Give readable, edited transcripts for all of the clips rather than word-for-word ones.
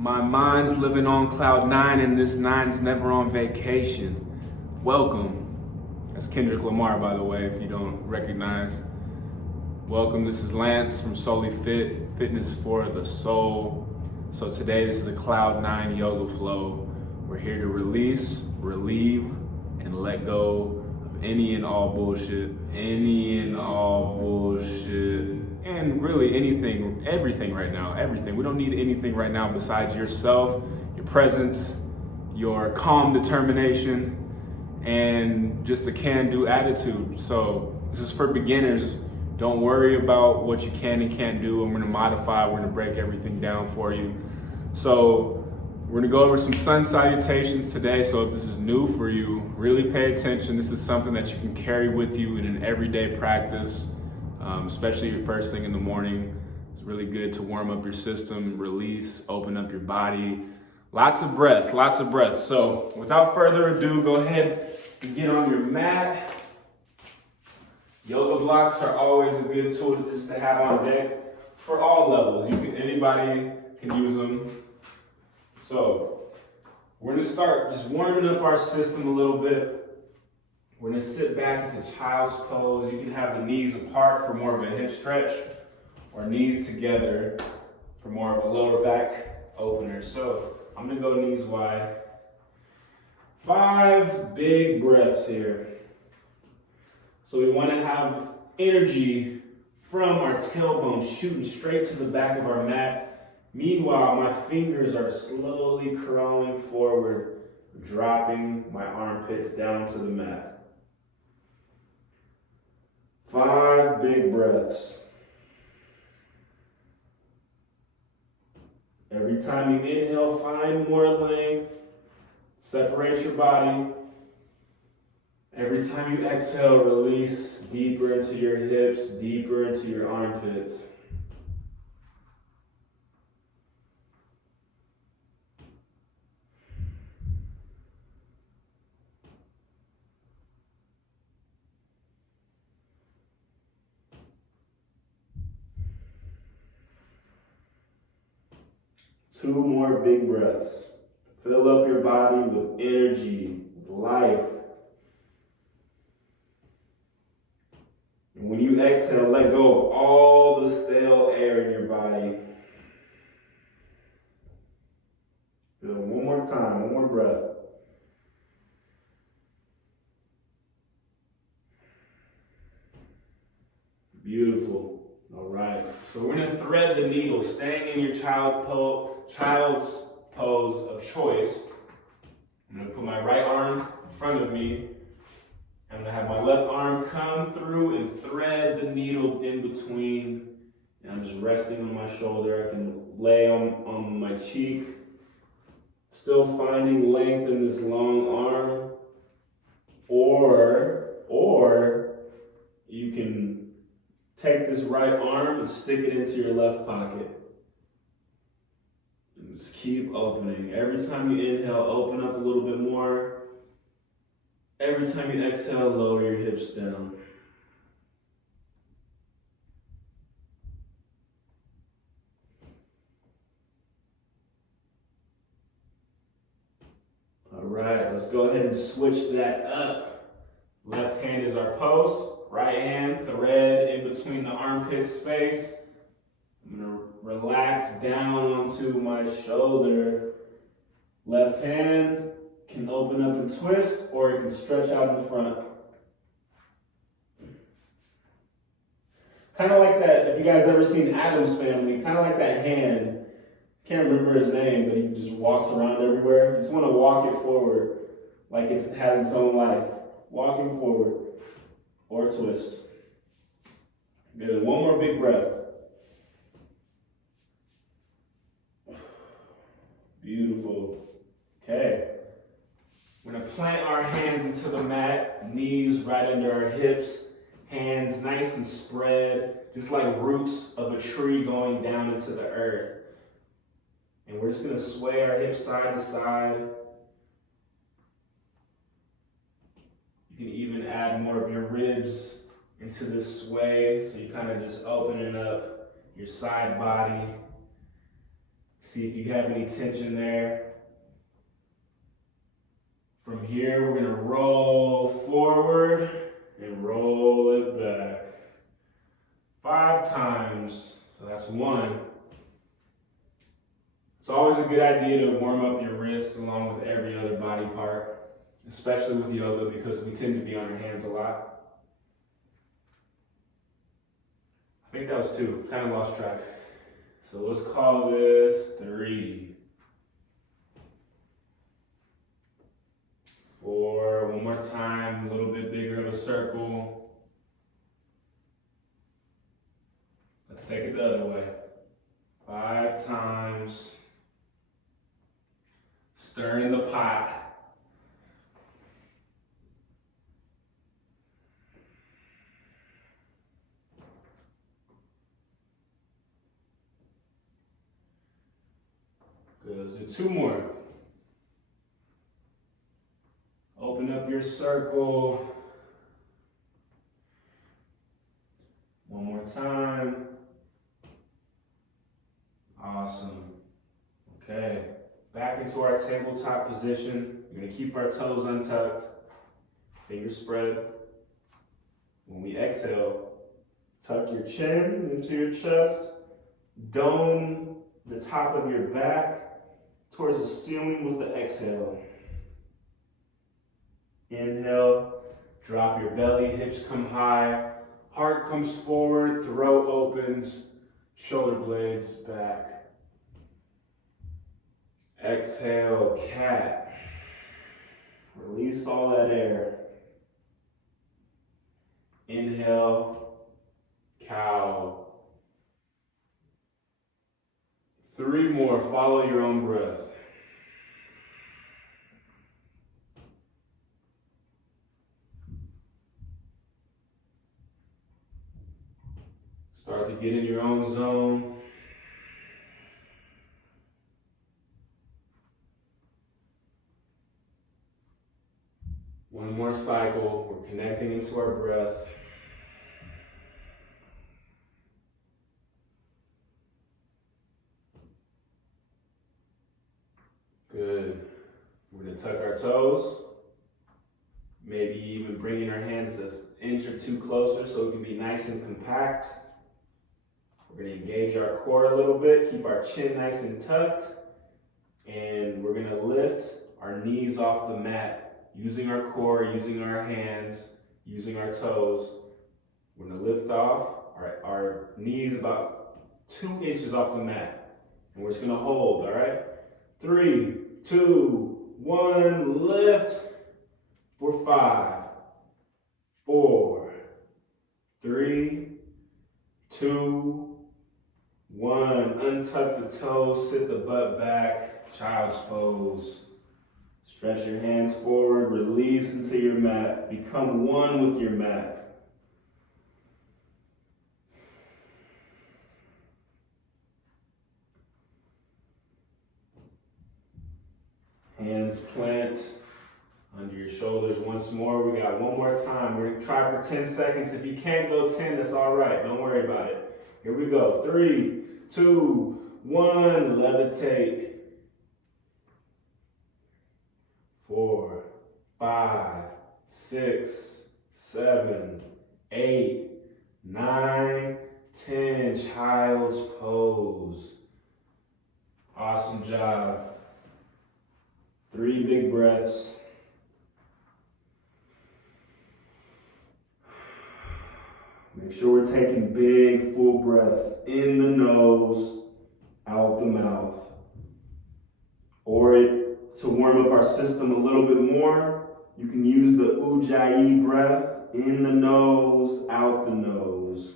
My mind's living on cloud nine and this nine's never on vacation. Welcome. That's Kendrick Lamar, by the way, if you don't recognize. Welcome, this is Lance from Solely Fit, Fitness for the Soul. So today this is the Cloud 9 Yoga Flow. We're here to release, relieve, and let go of any and all bullshit. And really anything, everything right now, everything. We don't need anything right now besides yourself, your presence, your calm determination, and just a can-do attitude. So this is for beginners. Don't worry about what you can and can't do. I'm gonna modify, we're gonna break everything down for you. So we're gonna go over some sun salutations today. So if this is new for you, really pay attention. This is something that you can carry with you in an everyday practice, especially first thing in the morning. It's really good to warm up your system, release, open up your body. Lots of breath, lots of breath. So without further ado, go ahead and get on your mat. Yoga blocks are always a good tool to have on deck for all levels. Anybody can use them. So we're gonna start just warming up our system a little bit. We're gonna sit back into child's pose. You can have the knees apart for more of a hip stretch, or knees together for more of a lower back opener. So I'm gonna go knees wide. 5 big breaths here. So we wanna have energy from our tailbone shooting straight to the back of our mat. Meanwhile, my fingers are slowly crawling forward, dropping my armpits down to the mat. 5 big breaths. Every time you inhale, find more length. Separate your body. Every time you exhale, release deeper into your hips, deeper into your armpits. Two more big breaths. Fill up your body with energy, with life. And when you exhale, let go of all the stale air in your body. Feel it one more time, one more breath. Beautiful. All right. So we're going to thread the needle, staying in your child's pose of choice. I'm going to put my right arm in front of me. I'm going to have my left arm come through and thread the needle in between. And I'm just resting on my shoulder. I can lay on my cheek, still finding length in this long arm. Or you can take this right arm and stick it into your left pocket. And just keep opening. Every time you inhale, open up a little bit more. Every time you exhale, lower your hips down. All right, let's go ahead and switch that up. Left hand is our post. Right hand, thread in between the armpit space. I'm gonna relax down onto my shoulder. Left hand can open up and twist, or it can stretch out in front. Kind of like that, if you guys ever seen Addams Family, kind of like that hand, can't remember his name, but he just walks around everywhere. You just wanna walk it forward like it has its own life. Walking forward. Or twist. Good. One more big breath. Beautiful. Okay. We're going to plant our hands into the mat, knees right under our hips, hands nice and spread, just like roots of a tree going down into the earth. And we're just going to sway our hips side to side. You can even add more of your ribs into this sway, so you're kind of just opening up your side body. See if you have any tension there. From here, we're gonna roll forward and roll it back. 5 times, so that's 1. It's always a good idea to warm up your wrists along with every other body part, especially with yoga because we tend to be on our hands a lot. I think that was 2, kind of lost track. So let's call this 3. 4, one more time, a little bit bigger of a circle. Let's take it the other way. 5 times. Stir in the pot. Good, let's do 2 more. Open up your circle. One more time. Awesome. Okay, back into our tabletop position. We're gonna keep our toes untucked, fingers spread. When we exhale, tuck your chin into your chest, dome the top of your back towards the ceiling with the exhale. Inhale, drop your belly, hips come high, heart comes forward, throat opens, shoulder blades back. Exhale, cat. Release all that air. Inhale, cow. 3 more, follow your own breath. Start to get in your own zone. One more cycle, we're connecting into our breath. Good. We're gonna tuck our toes. Maybe even bringing our hands an inch or 2 closer so it can be nice and compact. We're gonna engage our core a little bit, keep our chin nice and tucked, and we're gonna lift our knees off the mat, using our core, using our hands, using our toes. We're gonna lift off our knees about 2 inches off the mat, and we're just gonna hold, all right? 3, 2, 1, lift for 5, 4, 3, 2, 1. Untuck the toes, sit the butt back, child's pose. Stretch your hands forward, release into your mat. Become one with your mat. Hands plant under your shoulders once more. We got one more time. We're gonna try for 10 seconds. If you can't go 10, that's all right. Don't worry about it. Here we go. 3, 2, 1. Levitate. 4, 5, 6, 7, 8, 9, 10. Child's pose. Awesome job. 3 big breaths. Make sure we're taking big, full breaths in the nose, out the mouth. Or to warm up our system a little bit more, you can use the Ujjayi breath, in the nose, out the nose.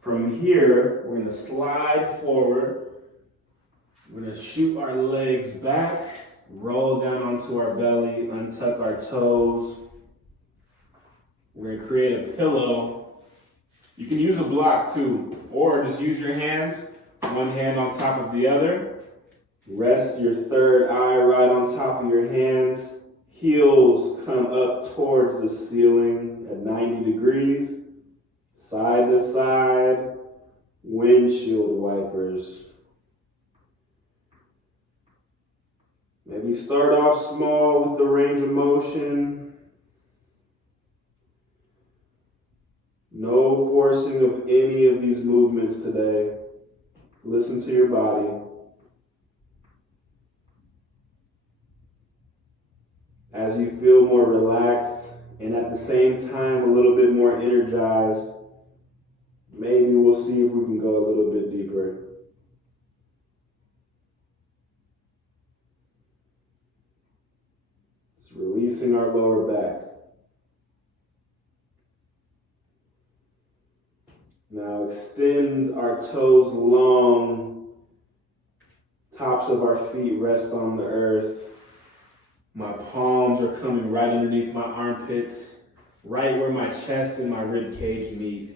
From here, we're going to slide forward. We're going to shoot our legs back, roll down onto our belly, untuck our toes. We're going to create a pillow. You can use a block too, or just use your hands, one hand on top of the other. Rest your third eye right on top of your hands. Heels come up towards the ceiling at 90 degrees, side to side, windshield wipers. Maybe start off small with the range of motion. No forcing of any of these movements today. Listen to your body. As you feel more relaxed and at the same time a little bit more energized, maybe we'll see if we can go a little bit deeper. Just releasing our lower back. Now extend our toes long. Tops of our feet rest on the earth. My palms are coming right underneath my armpits, right where my chest and my rib cage meet.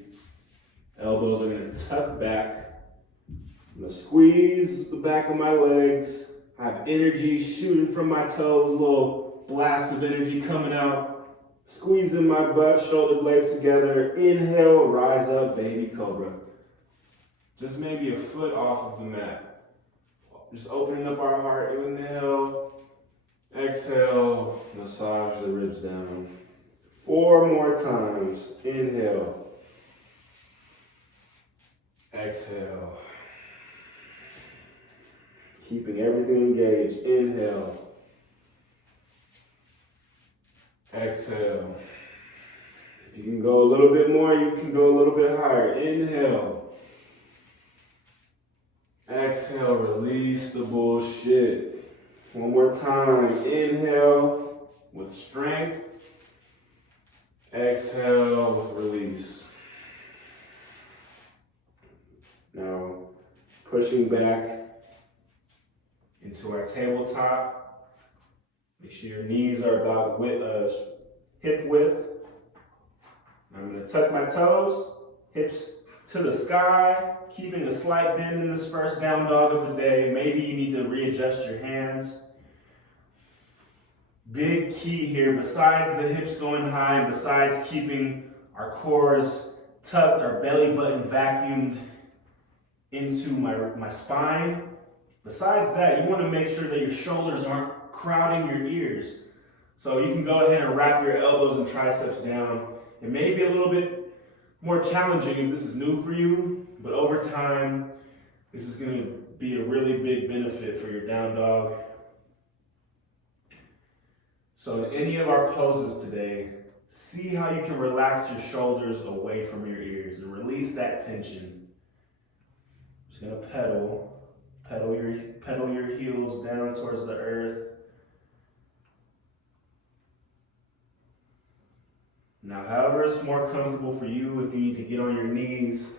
Elbows are gonna tuck back. I'm gonna squeeze the back of my legs. I have energy shooting from my toes, a little blast of energy coming out. Squeezing my butt, shoulder blades together. Inhale, rise up, baby cobra. Just maybe a foot off of the mat. Just opening up our heart. Inhale, exhale, massage the ribs down. 4 more times. Inhale, exhale. Keeping everything engaged. Inhale. Exhale. If you can go a little bit more, you can go a little bit higher. Inhale. Exhale, release the bullshit. 1 more time. Inhale with strength. Exhale with release. Now, pushing back into our tabletop. Make sure your knees are about hip width. I'm going to tuck my toes, hips to the sky, keeping a slight bend in this first down dog of the day. Maybe you need to readjust your hands. Big key here, besides the hips going high, and besides keeping our cores tucked, our belly button vacuumed into my spine, besides that, you want to make sure that your shoulders aren't crowding your ears. So you can go ahead and wrap your elbows and triceps down. It may be a little bit more challenging if this is new for you, but over time, this is going to be a really big benefit for your down dog. So in any of our poses today, see how you can relax your shoulders away from your ears and release that tension. Just going to pedal your heels down towards the earth. Now, however it's more comfortable for you, if you need to get on your knees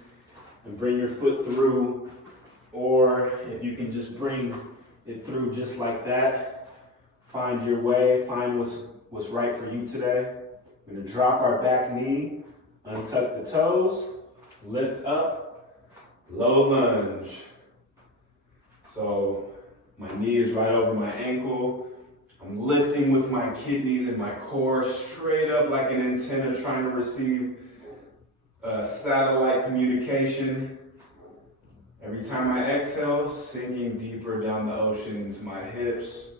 and bring your foot through, or if you can just bring it through just like that, find your way, find what's right for you today. We're going to drop our back knee, untuck the toes, lift up, low lunge. So my knee is right over my ankle. I'm lifting with my kidneys and my core straight up like an antenna trying to receive satellite communication. Every time I exhale, sinking deeper down the ocean into my hips.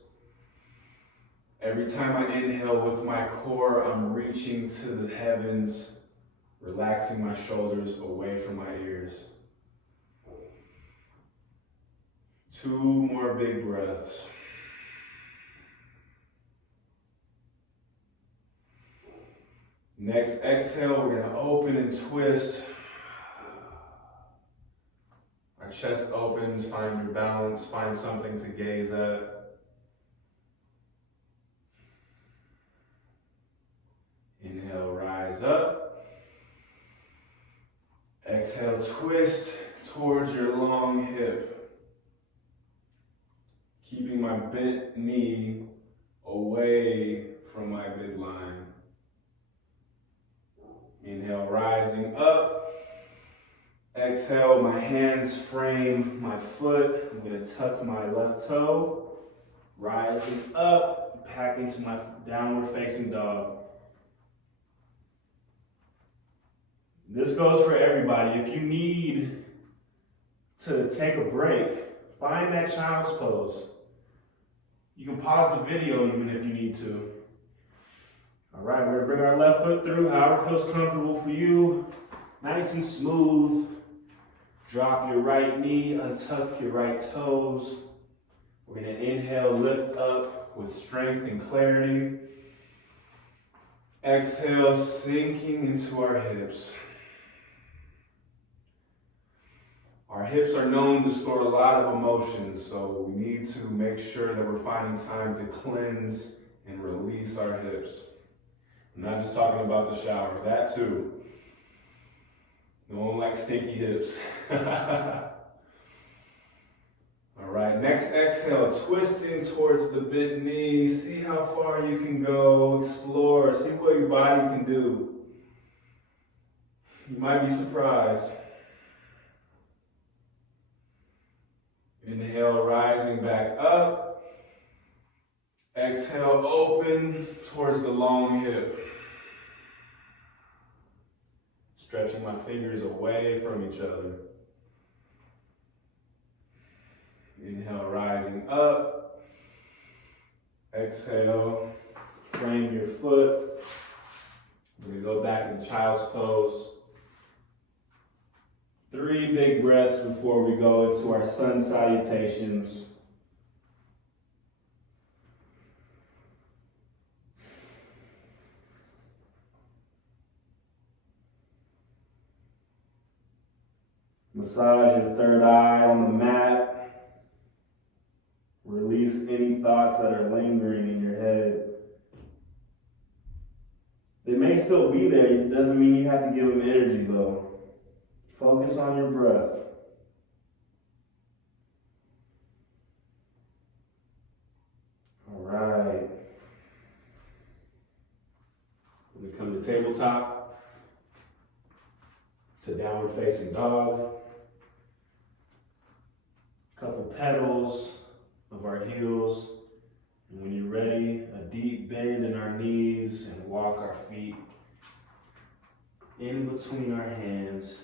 Every time I inhale with my core, I'm reaching to the heavens, relaxing my shoulders away from my ears. 2 more big breaths. Next exhale, we're going to open and twist. Our chest opens, find your balance, find something to gaze at. Inhale, rise up. Exhale, twist towards your long hip. Keeping my bent knee away from my midline. Inhale, rising up. Exhale, my hands frame my foot. I'm going to tuck my left toe. Rising up, back into my downward facing dog. This goes for everybody. If you need to take a break, find that child's pose. You can pause the video even if you need to. All right, we're gonna bring our left foot through, however feels comfortable for you. Nice and smooth. Drop your right knee, untuck your right toes. We're gonna inhale, lift up with strength and clarity. Exhale, sinking into our hips. Our hips are known to store a lot of emotions, so we need to make sure that we're finding time to cleanse and release our hips. I'm not just talking about the shower, that too. No one likes stinky hips. All right, next exhale, twisting towards the bent knee. See how far you can go, explore, see what your body can do. You might be surprised. Inhale, rising back up. Exhale, open towards the long hip. Stretching my fingers away from each other. Inhale, rising up. Exhale, frame your foot. We're gonna go back in child's pose. 3 big breaths before we go into our sun salutations. Massage your third eye on the mat. Release any thoughts that are lingering in your head. They may still be there, it doesn't mean you have to give them energy though. Focus on your breath. All right. When we come to tabletop, to downward facing dog. Couple petals of our heels. And when you're ready, a deep bend in our knees and walk our feet in between our hands.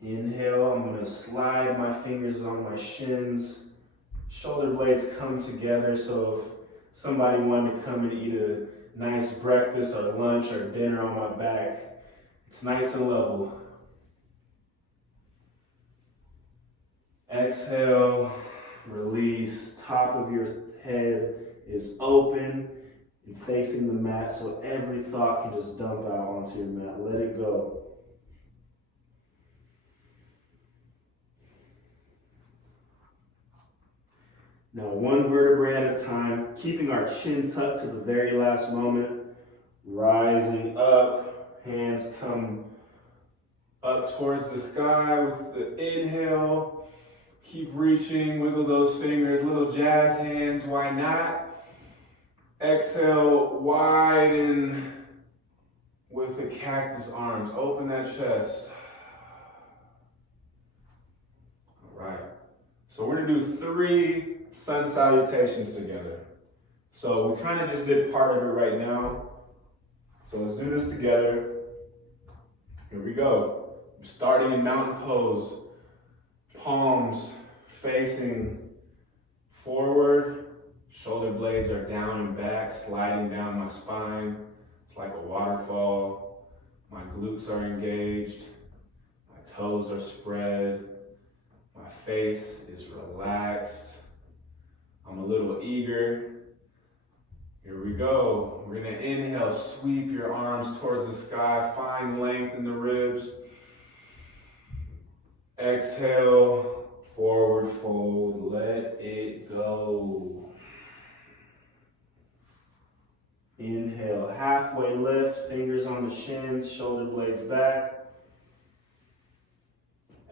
Inhale, I'm going to slide my fingers on my shins. Shoulder blades come together, so if somebody wanted to come and eat a nice breakfast or lunch or dinner on my back, it's nice and level. Exhale, release. Top of your head is open and facing the mat, so every thought can just dump out onto your mat. Let it go. Now, one vertebrae at a time, keeping our chin tucked to the very last moment. Rising up, hands come up towards the sky with the inhale. Keep reaching, wiggle those fingers, little jazz hands, why not? Exhale, widen with the cactus arms. Open that chest. All right. So we're gonna do 3 sun salutations together. So we kind of just did part of it right now. So let's do this together. Here we go. We're starting in mountain pose. Palms facing forward. Shoulder blades are down and back, sliding down my spine. It's like a waterfall. My glutes are engaged. My toes are spread. My face is relaxed. I'm a little eager. Here we go. We're gonna inhale, sweep your arms towards the sky, find length in the ribs. Exhale, forward fold, let it go. Inhale, halfway lift, fingers on the shins, shoulder blades back.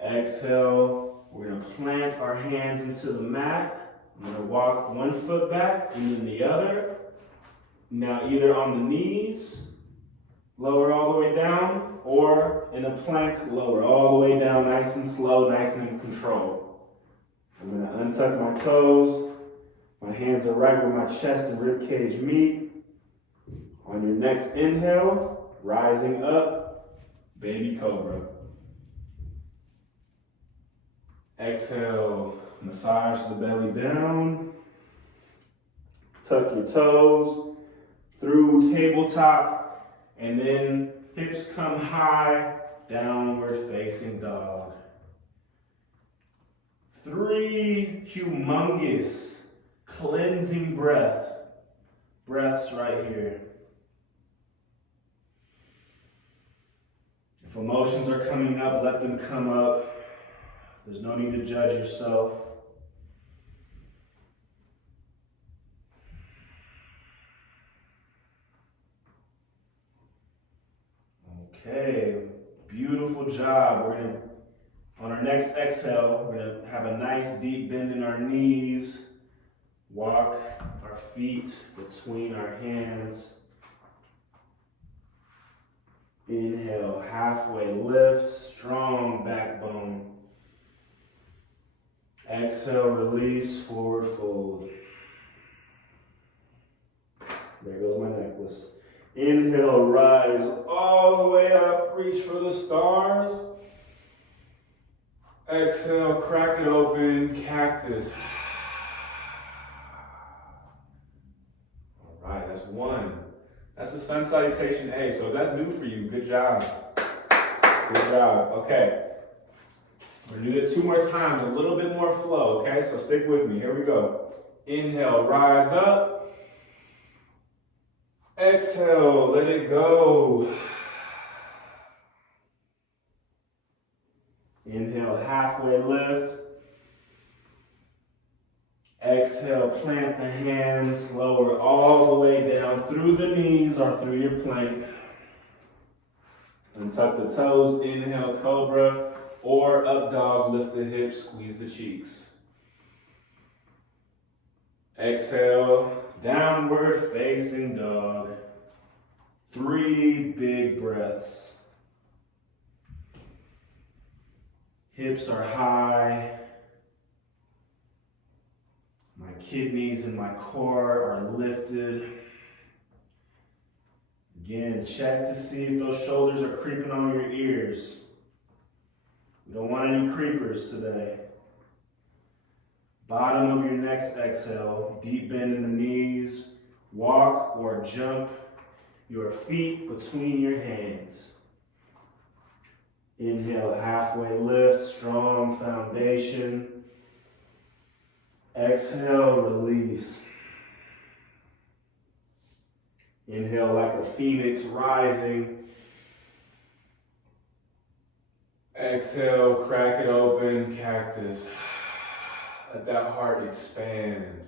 Exhale, we're gonna plant our hands into the mat. I'm gonna walk one foot back and then the other. Now either on the knees, lower all the way down, or in a plank, lower all the way down, nice and slow, nice and in control. I'm gonna untuck my toes. My hands are right where my chest and rib cage meet. On your next inhale, rising up, baby cobra. Exhale, massage the belly down. Tuck your toes through tabletop, and then hips come high, downward facing dog. 3 humongous cleansing breaths right here. If emotions are coming up, let them come up. There's no need to judge yourself. Okay, beautiful job. On our next exhale, we're gonna have a nice deep bend in our knees. Walk our feet between our hands. Inhale, halfway lift, strong backbone. Exhale, release, forward fold. There goes my necklace. Inhale, rise all the way up, reach for the stars. Exhale, crack it open, cactus. All right, that's 1. That's the Sun Salutation-A, so that's new for you. Good job. Good job. Okay. We're gonna do it 2 more times, a little bit more flow, okay? So stick with me. Here we go. Inhale, rise up. Exhale, let it go. Inhale, halfway lift. Exhale, plant the hands, lower all the way down through the knees or through your plank. Untuck the toes, inhale, cobra, or up dog, lift the hips, squeeze the cheeks. Exhale, downward facing dog. 3 big breaths. Hips are high. My kidneys and my core are lifted. Again, check to see if those shoulders are creeping on your ears. We don't want any creepers today. Bottom of your next exhale, deep bend in the knees. Walk or jump your feet between your hands. Inhale, halfway lift, strong foundation. Exhale, release. Inhale like a phoenix rising. Exhale, crack it open, cactus. Let that heart expand.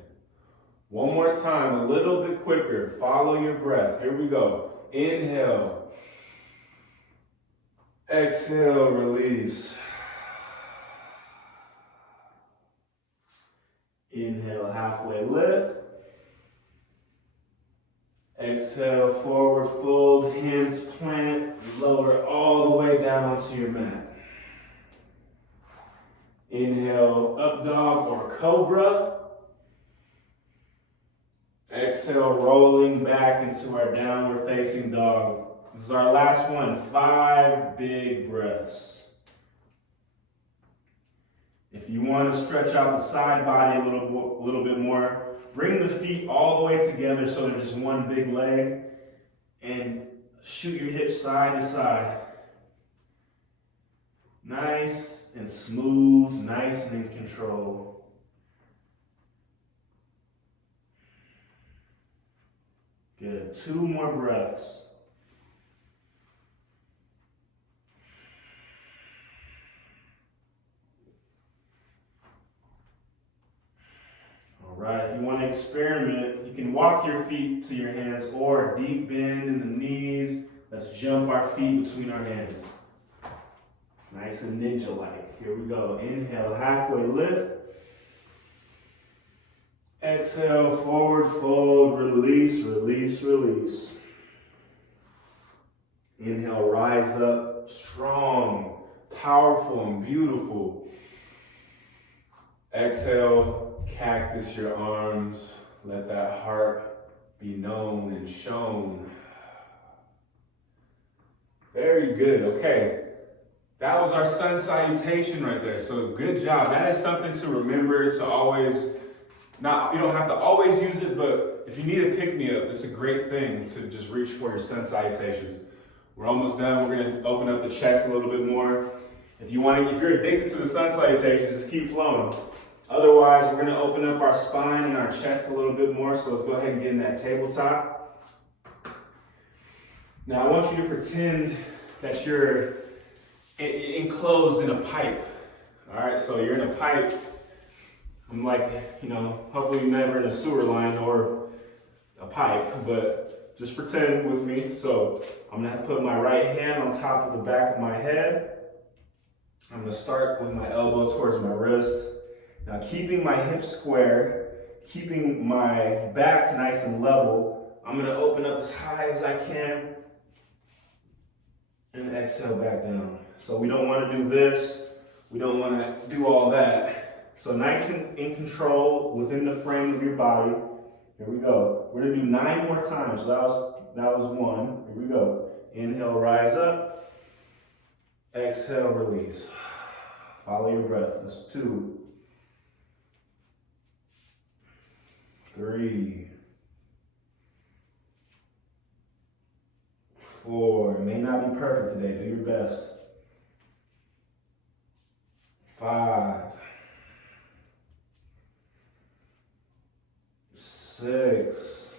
1 more time, a little bit quicker. Follow your breath. Here we go. Inhale. Exhale, release. Inhale, halfway lift. Exhale, forward fold, hands plant, lower all the way down onto your mat. Inhale, up dog or cobra. Exhale, rolling back into our downward facing dog. This is our last one, 5 big breaths. If you want to stretch out the side body a little bit more, bring the feet all the way together so they're just one big leg, and shoot your hips side to side. Nice and smooth, nice and in control. Good, 2 more breaths. All right, if you want to experiment, you can walk your feet to your hands or deep bend in the knees. Let's jump our feet between our hands. Nice and ninja-like. Here we go. Inhale, halfway lift. Exhale, forward fold, release, release, release. Inhale, rise up, strong, powerful, and beautiful. Exhale, cactus your arms. Let that heart be known and shown. Very good, okay. That was our sun salutation right there. So good job. That is something to remember, to always, you don't have to always use it, but if you need a pick-me-up, it's a great thing to just reach for your sun salutations. We're almost done. We're gonna open up the chest a little bit more. If you're addicted to the sun salutations, just keep flowing. Otherwise, we're gonna open up our spine and our chest a little bit more. So let's go ahead and get in that tabletop. Now I want you to pretend that you're enclosed in a pipe. All right, so you're in a pipe. I'm like, hopefully you're never in a sewer line or a pipe, but just pretend with me. So I'm gonna put my right hand on top of the back of my head. I'm gonna start with my elbow towards my wrist. Now keeping my hips square, keeping my back nice and level, I'm gonna open up as high as I can and exhale back down. So we don't wanna do this, we don't wanna do all that. So nice and in control within the frame of your body. Here we go. We're gonna do 9 more times. So that was 1. Here we go. Inhale, rise up. Exhale, release. Follow your breath. That's 2. 3. 4. It may not be perfect today. Do your best. 5. 6.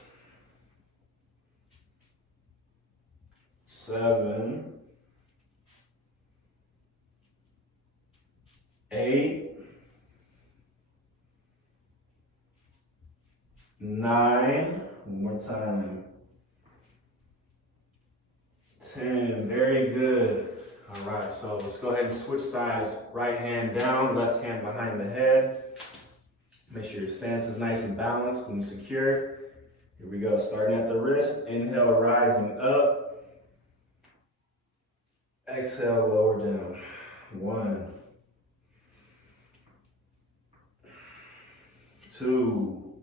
7. 8. 9. One more time. 10. Very good. All right, so let's go ahead and switch sides. Right hand down, left hand behind the head. Make sure your stance is nice and balanced and secure. Here we go, starting at the wrist. Inhale, rising up. Exhale, lower down. 1. 2.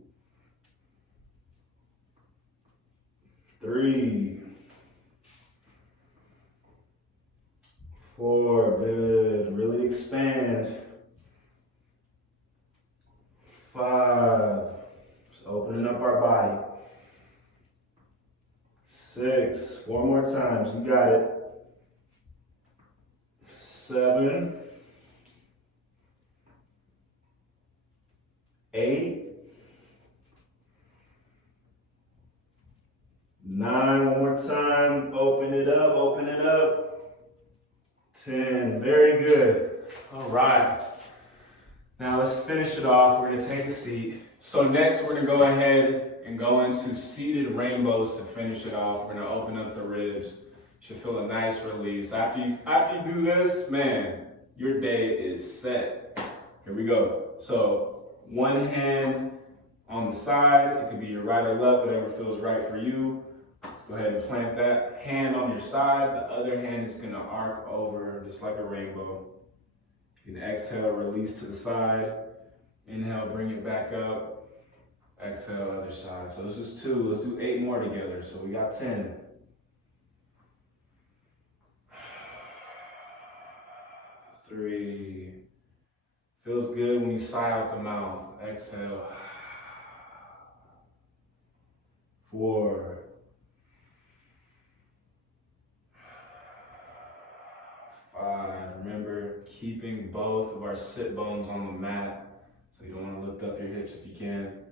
3. 4, good. Really expand. 5, just opening up our body. 6, 4 more times, you got it. 7, 8, 9, one more time, open it up, open it up. 10, very good. All right. Now let's finish it off. We're gonna take a seat. So next we're gonna go ahead and go into seated rainbows to finish it off. We're gonna open up the ribs. Should feel a nice release. After you do this, man, your day is set. Here we go. So one hand on the side. It could be your right or left, whatever feels right for you. Let's go ahead and plant that hand on your side. The other hand is gonna arc over just like a rainbow. You can exhale, release to the side. Inhale, bring it back up. Exhale, other side. So this is 2. Let's do 8 more together. So we got 10. 3. Feels good when you sigh out the mouth. Exhale. 4. 5. Remember, keeping both of our sit bones on the mat. So you don't want to lift up your hips if you can.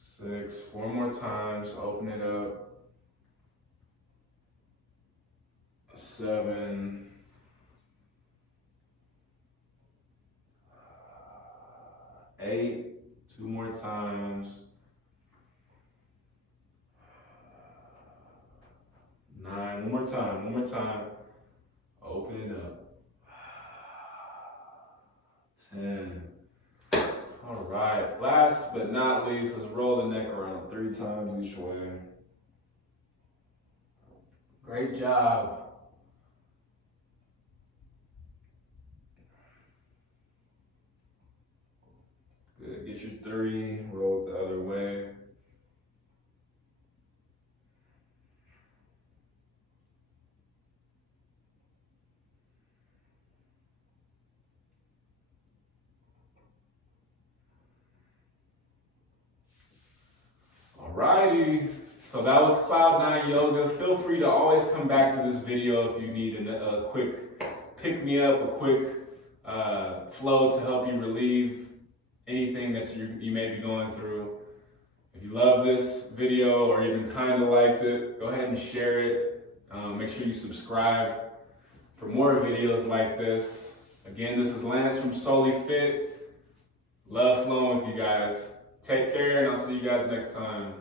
6. 4 more times. Open it up. 7. 8. 2 more times. 9. One more time. One more time. Open it up. 10. All right. Last but not least, let's roll the neck around 3 times each way. Great job. 3, roll it the other way. Alrighty, so that was Cloud9 Yoga. Feel free to always come back to this video if you need a quick pick-me-up, a quick flow to help you relieve anything that you may be going through. If you love this video or even kind of liked it, go ahead and share it. Make sure you subscribe for more videos like this. Again, this is Lance from Solely Fit. Love flowing with you guys. Take care, and I'll see you guys next time.